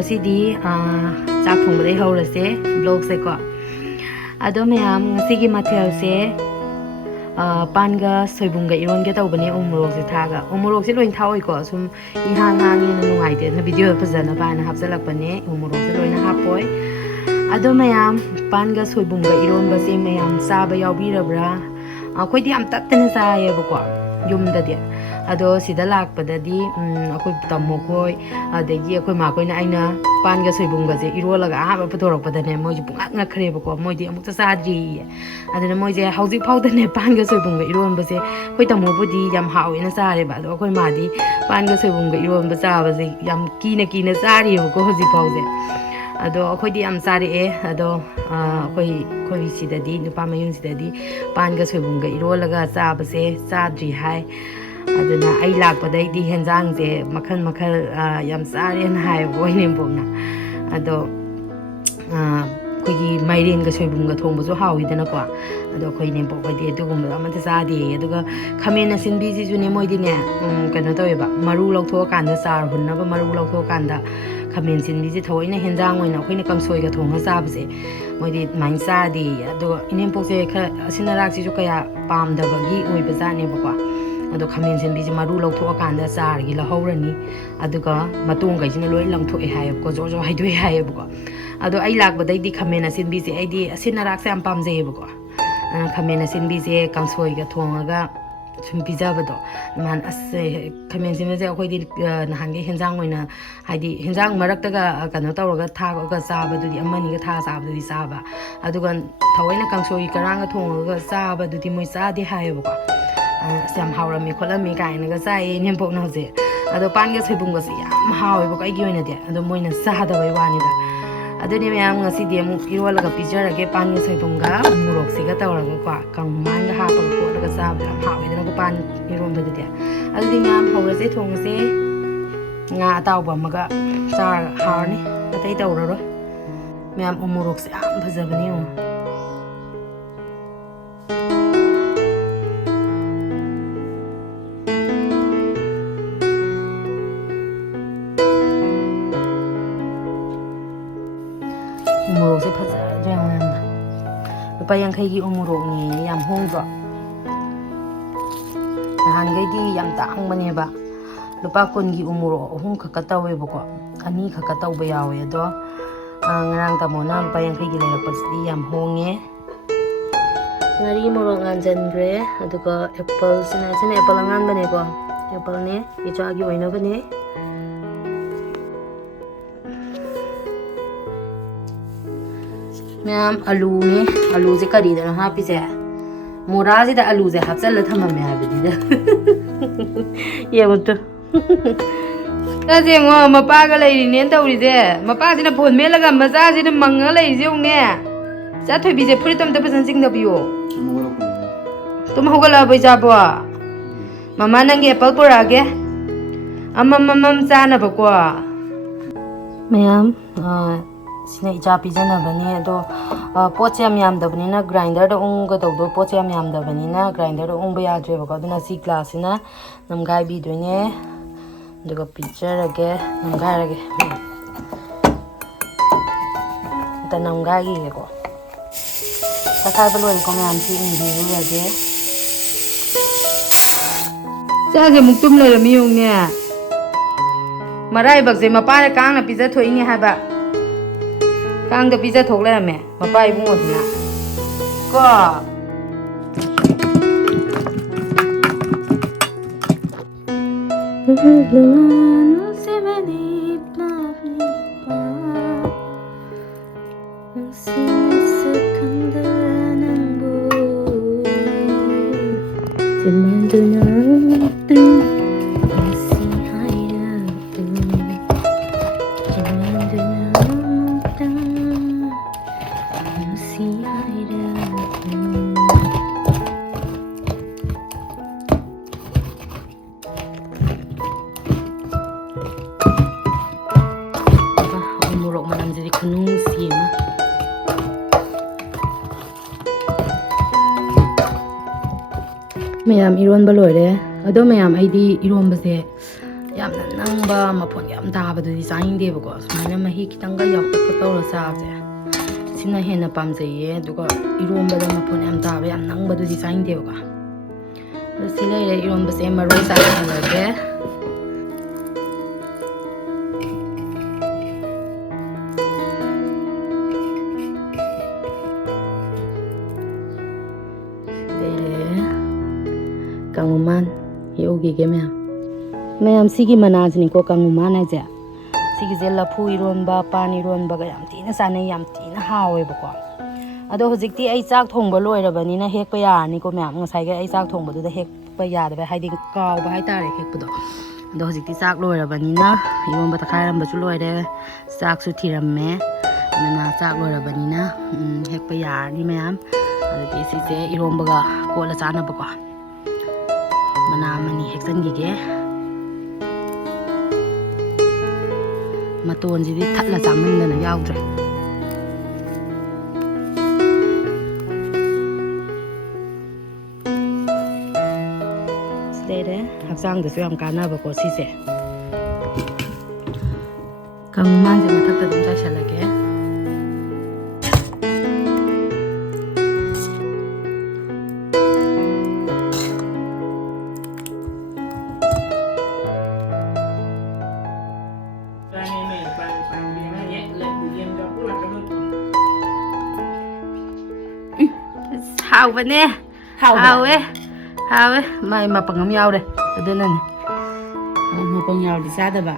ngasi di chak thongbadai haurase vlog se ko ado mayam ngasi gi mathel se panga soibunga iron ge tawbani umrok se thaga umrok se loin thawoi ko sum I hang ni nungai de na video phajana ba na hapjalak bane umrok se loina hapoi ado mayam panga soibunga iron ba se mayam saba yawi rabra khoi di am tatne sa ye ba ko yum da de ado sida lak padadi akoi tammo khoi adagi akoi ma koi na aina panga soibunga je irolaga ha pathorok padane moi ju pungak na khre ba ko moi di amuk sa dri adana moi je hauji phawdane panga soibunga iron ba se khoi tammo budi yam hawi na sa re ba ado akoi ma di panga soibunga iron ba sa ba je yam kina sa ri ko hoji phawje ado akoi di am sa re ado khoi sidadi nupa mayun sidadi panga soibunga irolaga sa ba se sa dri hai aduna ai lakpadai di henjang je makhal yam saren hai boinem bomna ado koigi mairen ga soibum ga thongbu jo hawi dana ko ado koi nem bo di dugum ba amata sa di aduga khamena sinbi ji ju ne moi di ne kano toy ba maru lautho kan da sar hunna ba maru lautho kan da khamen sinbi ji thoina henjang oina khoina kamsoi ga thonga sa bse moi di main sa di ado inem pok je kha asinarak ji ju kaya pam da ba gi oi ba za ne ba ko ado khamen senbi ji maru lautho kanda sar gi la hawrani aduga matung ga jina loi langtho e hay ko jo jo haidoi hay ko ado ai lak badai di khamen senbi ji ai di asina rak sam pam je ko khamen senbi ji kangsoi ga thonga sum pizza bado man as khamen senbi ji akoi di nahan ge henjang oina haidi henjang marak ta ga kano tawra ga tha ga sa ba du di amani ga tha sa ba du di sa ba aduga thawaina kangsoi karang ga thonga ga sa ba du di moi sa di hay ko sam hawrami kholami kaina ga sai nempok na je ado panga soibung ga yam hawi bo kai gi oina de ado moina sa da bai wani da ado ne mayam ngasi de mu irwala ga picture ge panga soibung ga murok se ga tawra ga kwa kang man ga ha pa ko ga sa ba hawi da ga pan iron ba de ado di ngam hawra se thong se nga taw ba ma ga sa har ni atai tawra ro mayam umurok se am phajabani o umurok se phajare yam lupa yang khai gi umurok ni yam hongjo nahan gai di yam tang bane ba lupa kun gi umurok hung khaka tawe bako ani khaka taw ba yawe do ngarang tamona lupa yang khai gi lera pas di yam honge ngari morok nganjan gre aduga apple sina apple ngan bane ko apple ne icha gi oina bane ma'am आलू ने आलू से करी दे हाँ पीछे मोरा से the आलू से हफ्ता लथा मम्मी आ बिदी द ये मतलब ताजे वो मपा का ले ने तो उड़ी दे मपा से ना फोन में लगा मजा से ना मंगा ले जे उन्हें जा तो बीजे पूरी तुम तो पसंद सिंग दबियो तुम होगा ला बेचा बुआ मम्मा नंगे एप्पल पर आगे मम जाना बकुआ ma'am sina icha pijana bani ado poche am dabani na grinder da unga do poche am dabani na grinder da ungba ya jwe ba duna si class na namgai bi doine daga picture age namgai age ta namgai gi ko ta khai baloi ko am si ing bi age cha je muktum le mi yung ne marai bak je mapa na kang na pizza thoi ni ha ba kang da pizza thok la me mapa ibung odna ko mayam iron ba loire ado mayam aidi iron ba se ꯌꯥꯝꯅ ꯅꯪꯕ ꯃꯐꯣꯟ ꯌꯥꯝ ꯇꯥꯕꯗꯨꯗꯤ ꯆꯥꯅꯤꯡꯗꯦꯕꯀꯣ ꯁꯨꯃꯥꯏꯅ ꯃꯍꯤ ꯈꯤꯇꯪꯒ ꯌꯥꯎꯇꯛꯀ ꯇꯧꯔ ꯆꯥꯕꯁꯦ ꯁꯤꯅ ꯍꯦꯟꯅ ꯄꯥꯝꯖꯩꯌꯦ ꯑꯗꯨꯒ ꯏꯔꯣꯝꯕꯗ ꯃꯐꯣꯟ ꯌꯥꯝ ꯇꯥꯕ ꯌꯥꯝ ꯅꯪꯕꯗꯨꯗꯤ ꯆꯥꯅꯤꯡꯗꯦꯕꯀꯣ ꯑꯗꯣ ꯁꯤ ꯂꯩꯔꯦ ꯏꯔꯣꯝꯕꯁꯦ ꯃꯔꯣꯏ ꯆꯥꯏꯁꯜꯂꯒꯦ ꯀꯥꯡꯉꯨꯃꯥꯟ ꯌꯧꯈꯤꯒꯦ ꯃꯌꯥꯝ ꯁꯤꯒꯤ ꯃꯅꯥꯁꯤꯅꯤꯀꯣ ꯀꯥꯡꯉꯨꯃꯥꯟ ꯍꯥꯏꯁꯦ ꯁꯤꯒꯤꯁꯦ ꯂꯐꯨ ꯏꯔꯣꯟꯕ ꯄꯥꯟ ꯏꯔꯣꯟꯕꯒ ꯌꯥꯝ ꯊꯤꯅ ꯆꯥꯅꯩ ꯌꯥꯝ ꯊꯤꯅ ꯍꯥꯎꯋꯦꯕꯀꯣ ꯑꯗꯣ ꯍꯧꯖꯤꯛꯇꯤ ꯑꯩ ꯆꯥꯛ ꯊꯣꯡꯕ ꯂꯣꯏꯔꯕꯅꯤ나 ꯍꯦꯛꯄ ꯌꯥꯔꯅꯤꯀꯣ ꯃꯌꯥꯝ ꯉꯁꯥꯏꯒꯤ ꯑꯩ ꯆꯥꯛ ꯊꯣꯡꯕꯗꯨꯗ ꯍꯦꯛꯄ ꯌꯥꯗꯕ ꯍꯥꯏꯗꯤ ꯀꯥꯎꯕ ꯍꯥꯏꯇꯥꯔꯦ ꯍꯦꯛꯄꯗꯣ ꯑꯗꯣ ꯍꯧꯖꯤꯛꯇꯤ ꯆꯥꯛ ꯂꯣꯏꯔꯕꯅꯤꯅ ꯏꯔꯣꯟꯕ ꯇꯛꯈꯥꯏꯔꯝꯕꯁꯨ ꯂꯣꯏꯔꯦ ꯆꯥꯛꯁꯨ ꯊꯤꯔꯝꯃꯦ ꯑꯗꯨꯅ ꯆꯥꯛ ꯂꯣꯏꯔꯕꯅꯤꯅ ꯍꯦꯛꯄ ꯌꯥꯔꯅꯤ ꯃꯌꯥꯝ ꯑꯗꯨꯗꯤ ꯁꯤꯁꯦ ꯏꯔꯣꯟꯕꯒ ꯀꯣꯠꯂ ꯆꯥꯅꯕꯀꯣ ꯃꯅꯥ ꯑꯃꯅꯤ ꯍꯦꯛꯆꯟꯈꯤꯒꯦ ꯃꯇꯣꯟꯁꯤꯗꯤ ꯊꯠꯂ ꯆꯥꯃꯟꯗꯅ ꯌꯥꯎꯗ꯭ꯔꯦ ꯂꯩꯔꯦ ꯍꯛꯆꯥꯡꯗꯁꯨ ꯌꯥꯝ ꯀꯥꯟꯅꯕꯀꯣ ꯁꯤꯁꯦ ꯀꯥꯡꯉꯨꯃꯥꯟꯁꯦ ꯃꯊꯛꯇ ꯑꯗꯨꯝ ꯆꯥꯏꯁꯜꯂꯒꯦ ꯍꯥꯎꯕꯅꯦ ꯍꯥꯎꯋꯦ ꯃꯥꯏ ꯃꯄꯪ ꯑꯃ ꯌꯥꯎꯔꯦ ꯑꯗꯨꯅꯅꯦ ꯃꯄꯪ ꯌꯥꯎꯔꯗꯤ ꯆꯥꯗꯕ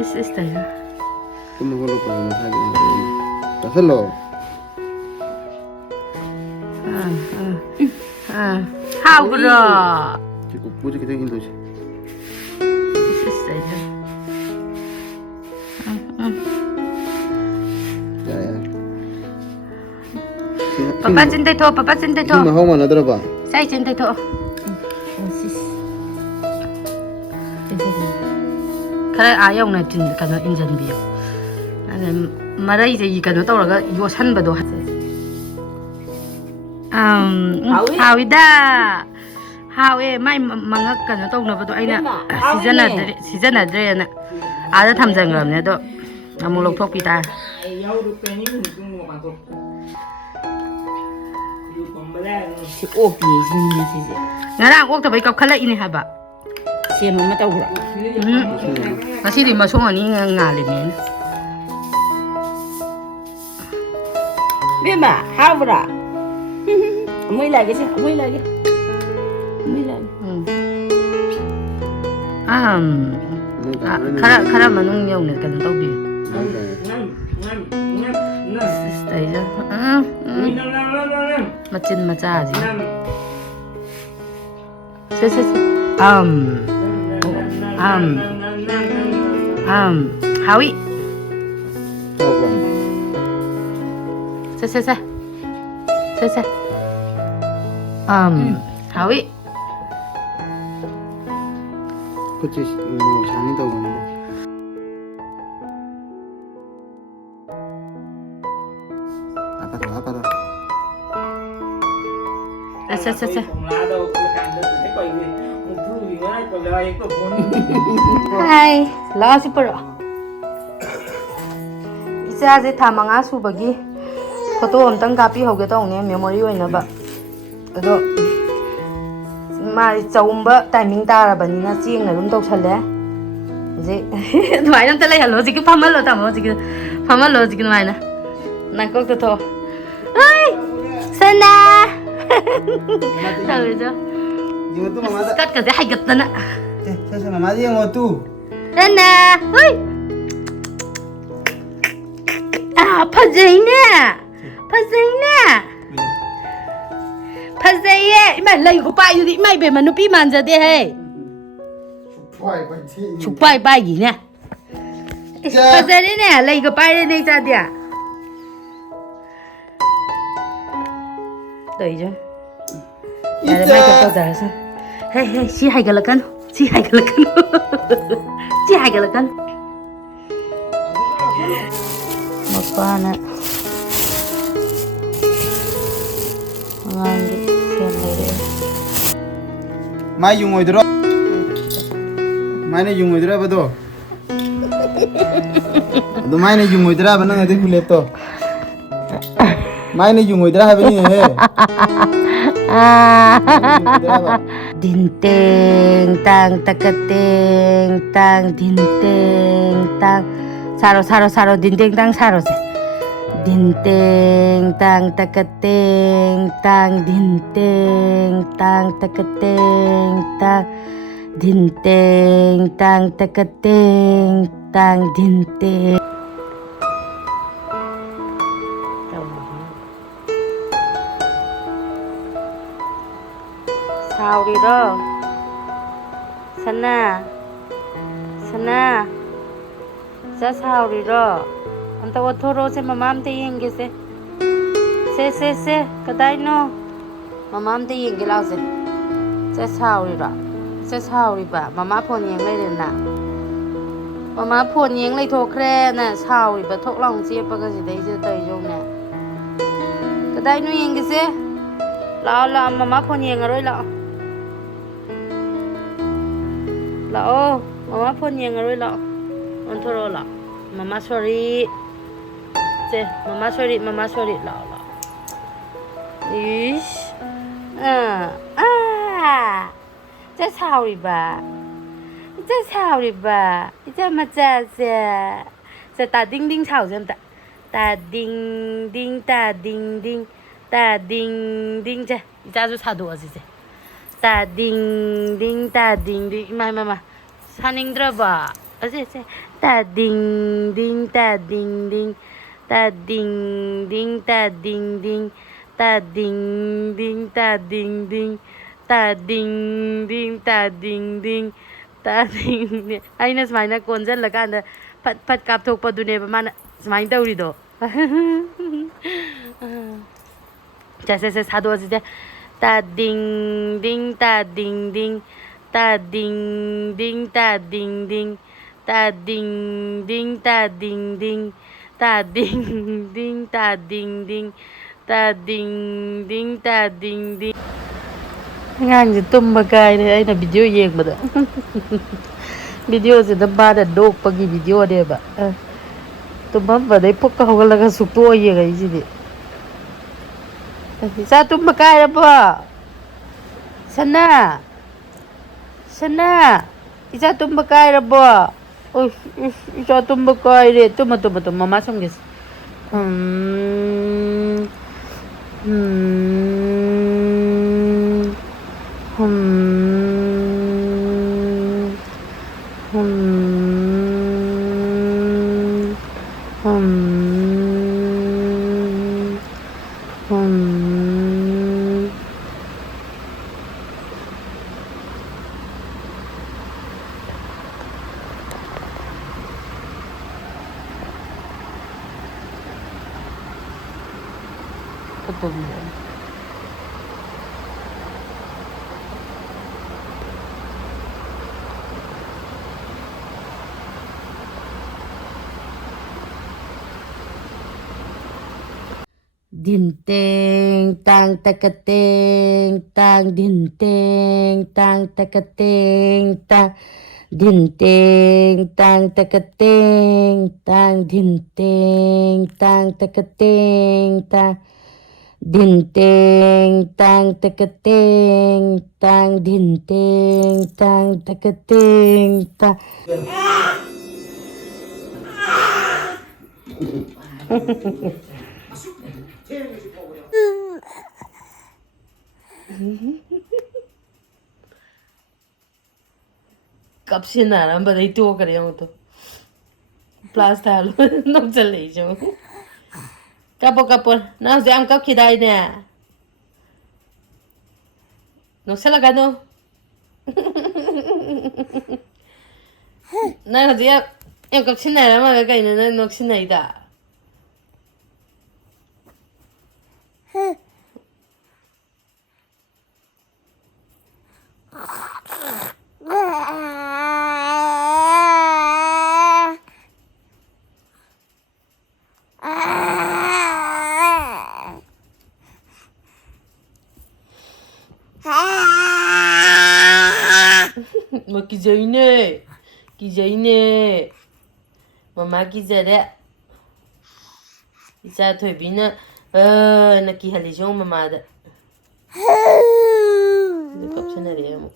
ꯏꯁ ꯇꯥꯏꯅ ꯍꯥꯎꯕ꯭ꯔꯣ Papa cintai tho, papa cintai tho. Mau mana terapa? Saya cintai tho. Kaya ayam na cin kana injan biyo. Marai je kana tauraga yosan bado. Hawi da. Hawi mai mangak kana tauna bado aina season adre na. Ada thamjangram ne do. Amul lok thok pita. Si opi sini sih. Ngarang waktu baik kau kalah ini haba. Si mama tahu lah. Masih di masuk ni ngalin ni. Bima, habra. Mui lagi sih, mui lagi. Kara manung yang ni kan tahu bi. Stay je. Macin macha aja. Hawi. Hawi. Kucis mau cani tahu mana? Apa tu? Hai, lawa si pera. Isa je thamanga su bagi photo amtang kapi hoge ta ong memory oina ba. Ado mai chaumba timing tarabani na ching na rum tawsale. Je thwai nam ta lai halo ji ki phamalo tamo ji ki phamalo ji ki mai na. Nakok to tho. Ai! Sana! Tahu je. Yang tu mama Kat ka je haigat na. Saya mama dia yang tu. Sana! Oi! Phajai na. Phajai ye. Mai lai ko pai di mai be manupi manja de hai. Chupai pai gi na. Phajai ne lai ko pai ne cha dia. Đợi chứ. Đây mai cho giờ sao? Hey, si hai cái là cân. Chi hai cái là cân. Một con ạ. Ngon đi, xem đây đi. Mai dùng ngồi đó. Mana yung idra ba to? Do mana yung idra ba nang adi kulet to? Mana yung idra ba ni he? Dinteng tang takateng tang dinteng tang saro dinteng tang saro se dinteng tang takateng tang dinteng tang takateng tang dinteng tang takateng tang dinteng 사오리러 산나 자 사오리러 안타 워토로 세 마맘테 옌게세 세 그다이노 마맘테 옌게 라오세 자 사오리러 자 사오리바 마마 폰 옌레나 마마 폰 옌레 토크레나 사오리바 톡랑 지에빠가 지데이제 떠이종네 그다이노 옌게세 라올라 마마 폰 옌가로이 라 Lão, mama phone nheng rồi lão, on thoro lão, mama sorry, mama sorry lão, ish,这sorry吧，这么这打叮叮吵什么的，打叮叮，这一下就差多少这。ta ding ding ma saning draba ase ta ding ding ta ding ding ta ding ding ta ding ding ta ding ding ta ding ding ta ding ding ta ding ding ta ding aina smaina konjal laganda phat phat kap thok padune ba mana smain tawrido jase sadu ase ta ding ding ta ding ding ta ding ding ta ding ding ta ding ding ta ding ding ta ding ding ta ding ding ta ding ding ta ding ding ngang tumba kai ne aina video yengbada video se da bada dok pagi video de ba tumba ba dai pokka hogalaga sukto yenga isi Sa tumba kaya ba? Sana. Isa tumba kaya ba? Oh, isa tumba kaya. Tuma. Mamasong guys. Dinteng tang takateng tang dinteng tang takateng tang dinteng tang takateng tang dinteng tang takateng tang dinteng tang takateng tang dinteng tang takateng tang कब से नारा बधाई तो करे हूँ तो plaster हालो नोक चले जाऊँ कपो ना उसे हम कब खिदाई ने नोक से लगा दो ना उसे हम कब से नारा मगर कहीं ना नोक से नहीं था Maki Zeynep. 기저이네. 엄마 기저래. 이자 토이비는 나 기할리죠 엄마다. 이제 컵천하래요. 뭐.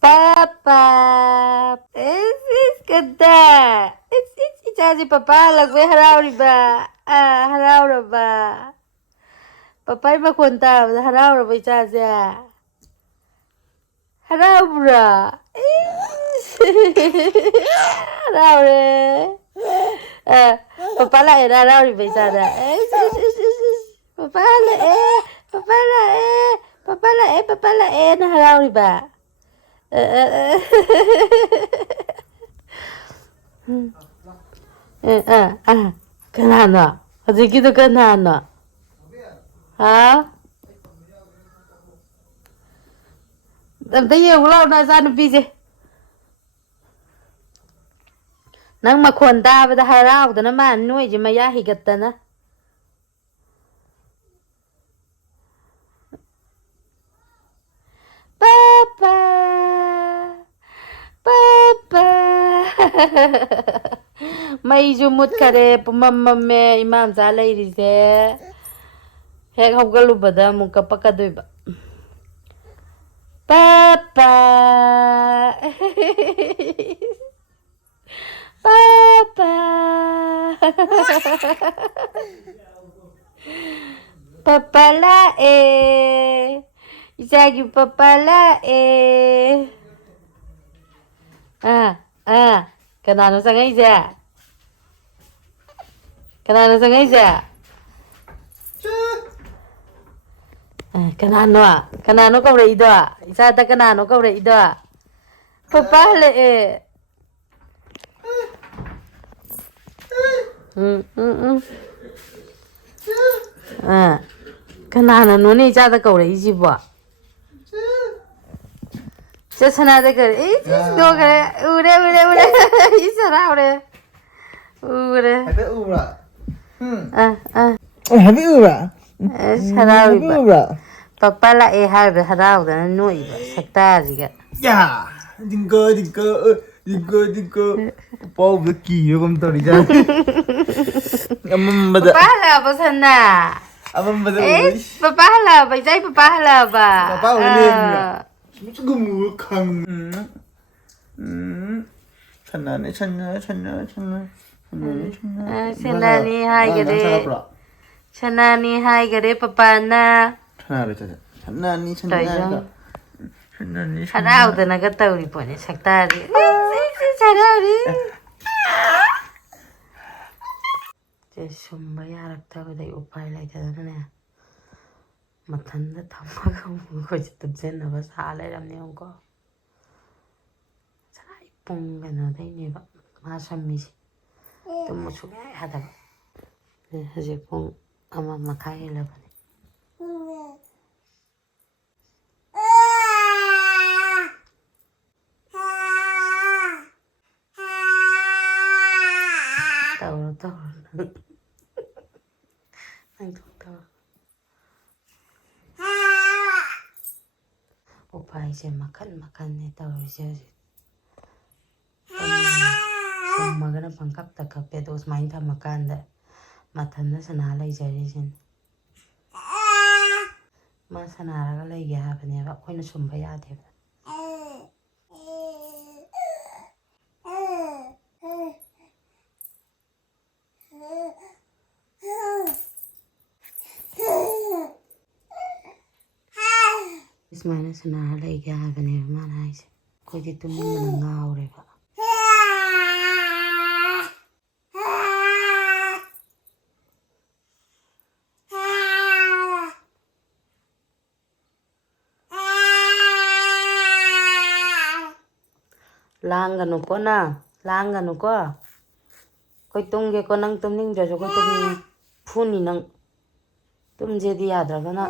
Papa, it's ganda. It's as if Papa like we harauriba. Harauraba. Papa ma kunta harauraba it's as ya. Haraura. Haraure. Papa la era harauriba it's as Papa la na harauriba. Kanana. How'd kanana? Huh? Làm tới nhiều lâu rồi ra nó busy. Nang mà khuẩn ta với ta hai rau thì nó mà nuôi chỉ mà giá hì gật tần á. Papa. May jumut ka re pumamame imam sa layrise. Hek hawgalubada mong kapakadoy ba. Papa. Papa. Papala Isagi papala Kanano sa ngay siya? Kanano sa ngay siya? Kanano ka rin ito Isata kanano ka rin ito Papala Kanano nun isata ka rin isi ba? Sana de kar go kare ure isara ure Happy ura. Happy ura. Sana ure. Papa la harbe harau da no iba sakta jiga. Ya, dingo. Pau beki yo kom tori ja. Amam bada. Papa la basana. Amam bada. Papa la bai jai papa la ba. Papa ule. Gumur khang. Channa. Chanani hai gare. Chanani hai gare papa na. Chanani. Harau da na ga tauri pone sakta ri. Sarari. Je sumba yarak ta dai upai lai ta na. Mathanda thamaga ko chitubsen na bas halai ramne onko sarai punga na dai ne ba ma sammi tum su ga hada haje pung ama makai la bane tawro nang tawro Upai je makan ne tawri je magana pangkap takap pe dos main tha makan da mathanna sana lai jari jin ma sana ra lai ya bane ba khoina sumba ya de ba Ismaina sana lai ya bane ma na ise ko di tum na ngaure ba ꯂꯥꯡꯒꯅꯨꯀꯣ ꯅꯪ ꯂꯥꯡꯒꯅꯨꯀꯣ ꯑꯩꯈꯣꯏ ꯇꯨꯝꯒꯦꯀꯣ ꯅꯪ ꯇꯨꯝꯅꯤꯡꯗ꯭ꯔꯁꯨ ꯑꯩꯈꯣꯏ ꯇꯨꯝꯅꯤꯡꯉꯦ ꯐꯨꯅꯤ ꯅꯪ ꯇꯨꯝꯁꯦꯗꯤ ꯌꯥꯗ꯭ꯔꯒꯅ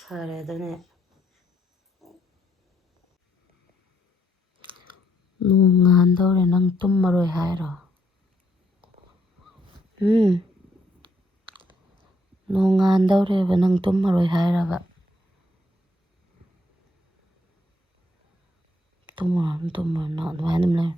ꯐꯔꯦ ꯑꯗꯨꯅꯦ ꯅꯣꯡ ꯉꯥꯟꯗꯧꯔꯦ ꯅꯪ ꯇꯨꯝꯃꯔꯣꯏ ꯍꯥꯏꯔꯣ ꯅꯣꯡ ꯉꯥꯟꯗꯧꯔꯦꯕ ꯅꯪ ꯇꯨꯝꯃꯔꯣꯏ ꯍꯥꯏꯔꯕ ꯇꯨꯝꯃꯨꯔꯅꯨ ꯅꯪ ꯑꯗꯨꯃꯥꯏꯅ ꯑꯗꯨꯝ ꯂꯩ